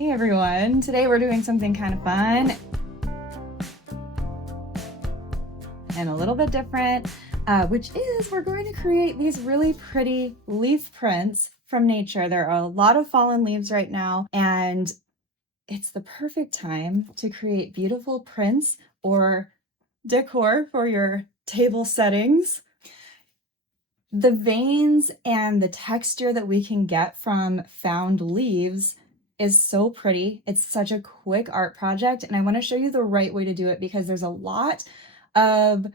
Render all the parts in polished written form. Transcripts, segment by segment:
Hey everyone, today we're doing something kind of fun and a little bit different, which is we're going to create these really pretty leaf prints from nature. There are a lot of fallen leaves right now, and it's the perfect time to create beautiful prints or decor for your table settings. The veins and the texture that we can get from found leaves is so pretty. It's such a quick art project, and I want to show you the right way to do it because there's a lot of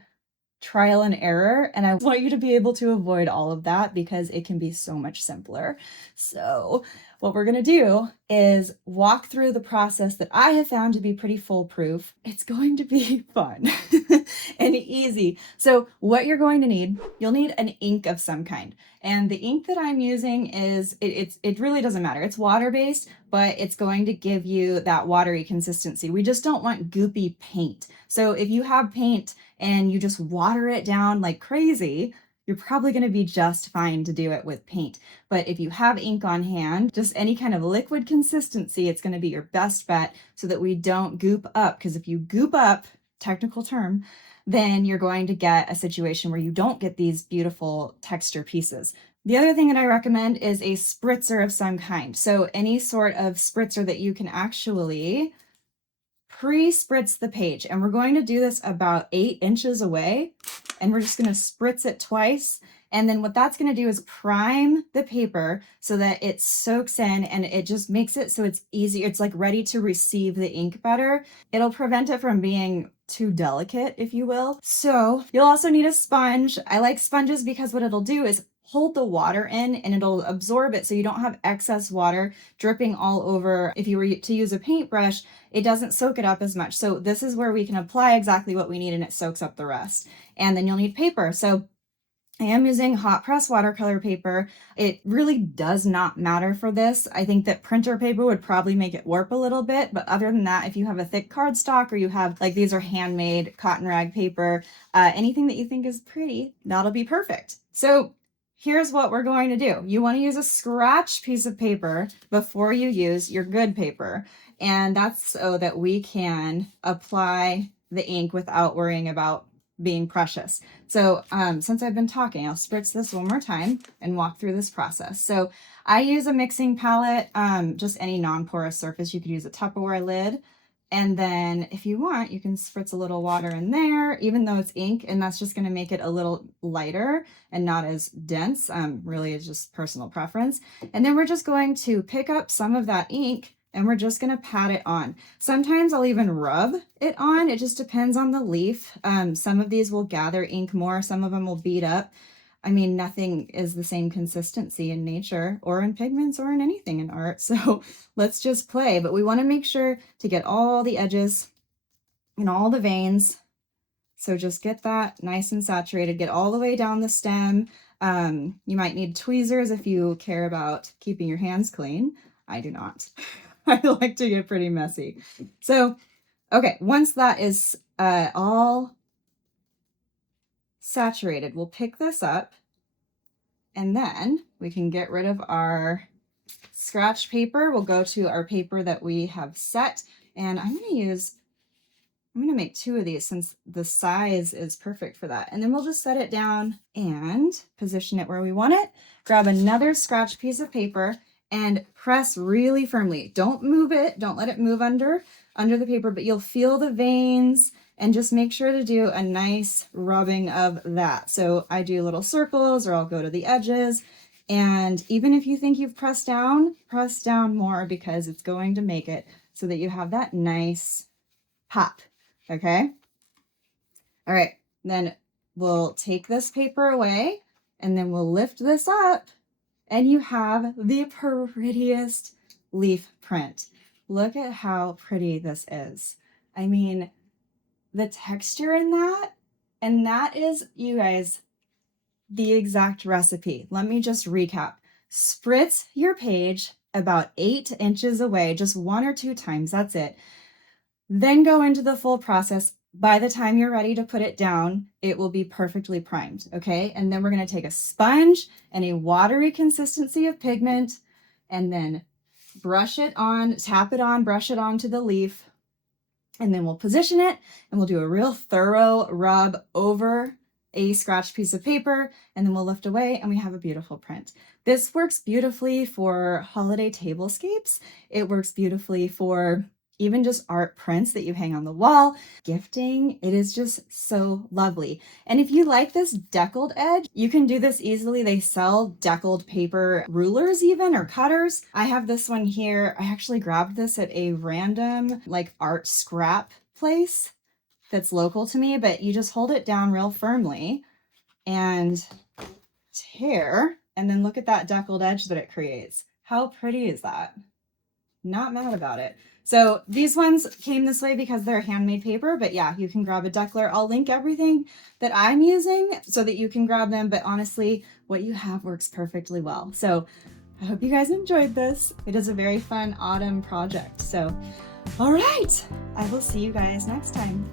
trial and error, and I want you to be able to avoid all of that because it can be so much simpler. So what we're going to do is walk through the process that I have found to be pretty foolproof. It's going to be fun and easy. So what you're going to need, you'll need an ink of some kind. And the ink that I'm using is, it really doesn't matter. It's water-based, but it's going to give you that watery consistency. We just don't want goopy paint. So if you have paint and you just water it down like crazy, you're probably going to be just fine to do it with paint. But if you have ink on hand, just any kind of liquid consistency, it's going to be your best bet so that we don't goop up. Because if you goop up, technical term, then you're going to get a situation where you don't get these beautiful texture pieces. The other thing that I recommend is a spritzer of some kind. So any sort of spritzer that you can actually pre-spritz the page. And we're going to do this about 8 inches away. And we're just going to spritz it twice. And then what that's going to do is prime the paper so that it soaks in and it just makes it so it's easy. It's like ready to receive the ink better. It'll prevent it from being too delicate, if you will. So you'll also need a sponge. I like sponges because what it'll do is hold the water in and it'll absorb it so you don't have excess water dripping all over. If you were to use a paintbrush, it doesn't soak it up as much. So this is where we can apply exactly what we need and it soaks up the rest. And then you'll need paper. So I am using hot press watercolor paper. It really does not matter for this. I think that printer paper would probably make it warp a little bit, but other than that, if you have a thick cardstock or you have, like, these are handmade cotton rag paper, anything that you think is pretty, that'll be perfect. So here's what we're going to do. You want to use a scratch piece of paper before you use your good paper. And that's so that we can apply the ink without worrying about being precious. So since I've been talking, I'll spritz this one more time and walk through this process. So I use a mixing palette, just any non-porous surface. You could use a Tupperware lid. And then if you want, you can spritz a little water in there, even though it's ink, and that's just going to make it a little lighter and not as dense. Really, it's just personal preference. And then we're just going to pick up some of that ink and we're just going to pat it on. Sometimes I'll even rub it on. It just depends on the leaf. Some of these will gather ink more. Some of them will bead up. I mean, nothing is the same consistency in nature or in pigments or in anything in art. So let's just play. But we want to make sure to get all the edges and all the veins. So just get that nice and saturated. Get all the way down the stem. You might need tweezers if you care about keeping your hands clean. I do not. I like to get pretty messy. So, okay, once that is all saturated, we'll pick this up and then we can get rid of our scratch paper. We'll go to our paper that we have set, and I'm going to make 2 of these since the size is perfect for that. And then we'll just set it down and position it where we want it. Grab another scratch piece of paper and press really firmly. Don't move it. Don't let it move under the paper, but you'll feel the veins and just make sure to do a nice rubbing of that. So I do little circles or I'll go to the edges. And even if you think you've press down more because it's going to make it so that you have that nice pop. Okay. All right. Then we'll take this paper away and then we'll lift this up. And you have the prettiest leaf print. Look at how pretty this is. I mean, the texture in that, and that is, you guys, the exact recipe. Let me just recap. Spritz your page about 8 inches away, just 1 or 2 times, that's it. Then go into the full process. By the time you're ready to put it down, it will be perfectly primed, okay? And then we're gonna take a sponge and a watery consistency of pigment and then brush it on, tap it on, brush it onto the leaf, and then we'll position it and we'll do a real thorough rub over a scratched piece of paper, and then we'll lift away and we have a beautiful print. This works beautifully for holiday tablescapes. It works beautifully for even just art prints that you hang on the wall, gifting. It is just so lovely. And if you like this deckled edge, you can do this easily. They sell deckled paper rulers even, or cutters. I have this one here. I actually grabbed this at a random like art scrap place that's local to me, but you just hold it down real firmly and tear, and then look at that deckled edge that it creates. How pretty is that? Not mad about it. So these ones came this way because they're handmade paper, but yeah, you can grab a deckler. I'll link everything that I'm using so that you can grab them, but honestly, what you have works perfectly well. So I hope you guys enjoyed this. It is a very fun autumn project. So, all right, I will see you guys next time.